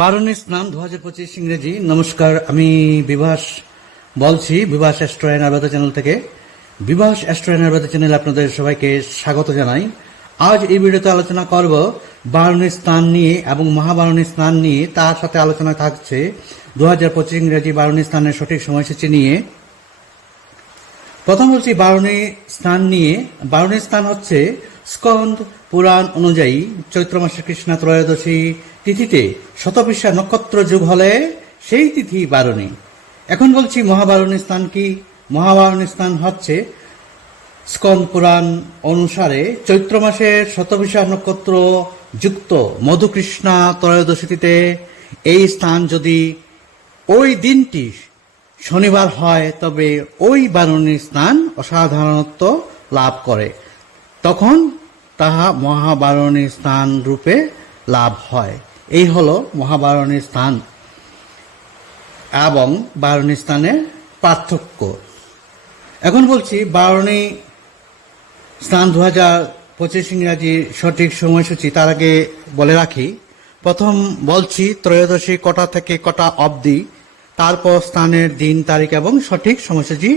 বারণী স্নান দু হাজার পঁচিশ ইংরেজি। নমস্কার, আমি বিভাস বলছি, বিভাস অ্যাস্ট্রোয়েন আরবাদ চ্যানেল থেকে। বিভাস অ্যাস্ট্রোয়েন আরবাদ চ্যানেলে আপনাদের সবাইকে স্বাগত জানাই। আজ এই ভিডিওতে আলোচনা করব বারণী স্নান নিয়ে এবং মহাবারণী স্নান নিয়ে। তার সাথে আলোচনা থাকছে দু হাজার পঁচিশ ইংরেজি বারণী স্নানের সঠিক সময়সূচি নিয়ে। প্রথম বলছি বারণী স্থান নিয়ে। বারণী স্থান হচ্ছে স্কন্দ পুরাণ অনুযায়ী চৈত্র মাসের কৃষ্ণা ত্রয়োদশী তিথিতে শতবিশা নক্ষত্র যুগ হলে সেই তিথি বারণী। এখন বলছি মহাবারণী স্থান কি? মহাবারণী স্থান হচ্ছে স্কন্দ পুরাণ অনুসারে চৈত্র মাসের শতবিশা নক্ষত্র যুক্ত মধুকৃষ্ণা ত্রয়োদশীতে এই স্থান যদি ওই দিনটি শনিবার হয়, তবে ওই বারণীর স্নান অসাধারণত্ব লাভ করে। তখন তাহা মহাবারণী স্থান রূপে লাভ হয়। এই হলো মহাবারণী স্থান এবং বারণী স্থানের পার্থক্য। এখন বলছি, বারণী স্থান দু হাজার পঁচিশ ইংরাজি সঠিক সময়সূচি, তার আগে বলে রাখি, প্রথম বলছি ত্রয়োদশী কটা থেকে কটা অবধি, তারপর স্থানের দিন, তারিখ এবং সঠিক সময়সূচি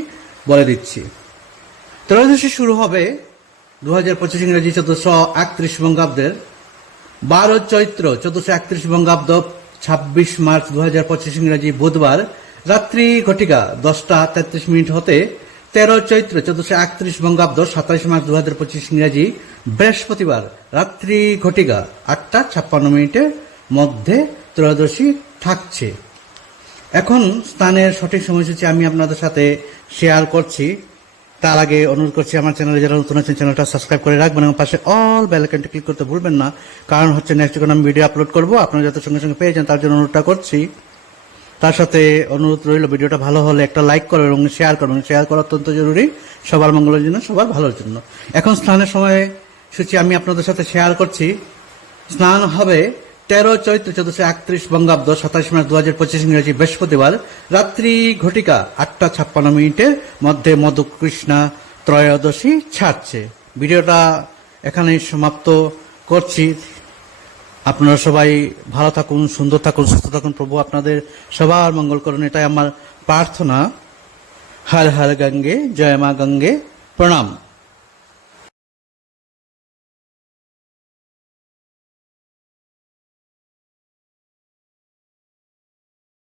বলে দিচ্ছি। ত্রয়োদশী শুরু হবে দু হাজার পঁচিশ ইংরাজি চোদ্দশো একত্রিশ বঙ্গাব্দের বারো চৈত্র চোদ্দশো একত্রিশ বঙ্গাব্দ, ছাব্বিশ মার্চ দু হাজার পঁচিশ ইংরাজি বুধবার, রাত্রি ঘটিকা দশটা তেত্রিশ মিনিট হতে তেরো চৈত্র চোদ্দশো একত্রিশ বঙ্গাব্দ, সাতাইশ মার্চ দু হাজার পঁচিশ ইংরাজি বৃহস্পতিবার, রাত্রি ঘটিকা আটটা ছাপ্পান্ন মিনিটের মধ্যে ত্রয়োদশী থাকছে। এখন স্থানের সঠিক সময়সূচি আমি আপনাদের সাথে শেয়ার করছি। তার আগে অনুরোধ করছি আমার চ্যানেলে যারা নতুন আছেন, চ্যানেলটা সাবস্ক্রাইব করে রাখবেন এবং পাশে অল বেলাইকনটি ক্লিক করতে ভুলবেন না। কারণ হচ্ছে নেক্সট যখন আমি ভিডিও আপলোড করব, আপনারা যাতে সঙ্গে সঙ্গে পেয়ে যান, তার জন্য অনুরোধটা করছি। তার সাথে অনুরোধ রইল, ভিডিওটা ভালো হলে একটা লাইক করবেন এবং শেয়ার করবেন শেয়ার করা অত্যন্ত জরুরি। সবার মঙ্গলের জন্য, সবার ভালোর জন্য। এখন স্নানের সময় সূচি আমি আপনাদের সাথে শেয়ার করছি। স্নান হবে তেরো চৈত্র চোদ্দশো একত্রিশ বঙ্গাব্দ সাতাশ মার্চ দু হাজার পঁচিশ ইংরেজি বৃহস্পতিবার, রাত্রি ঘটিকা আটটা ছাপ্পান্ন মিনিটের মধ্যে মধুকৃষ্ণা ত্রয়োদশী ছাড়ছে। ভিডিওটা এখানেই সমাপ্ত করছি। আপনারা সবাই ভালো থাকুন, সুন্দর থাকুন, সুস্থ থাকুন। প্রভু আপনাদের সবার মঙ্গল করুন। এটাই আমার প্রার্থনা। হর হর গঙ্গে, জয় মা গঙ্গে, প্রণাম।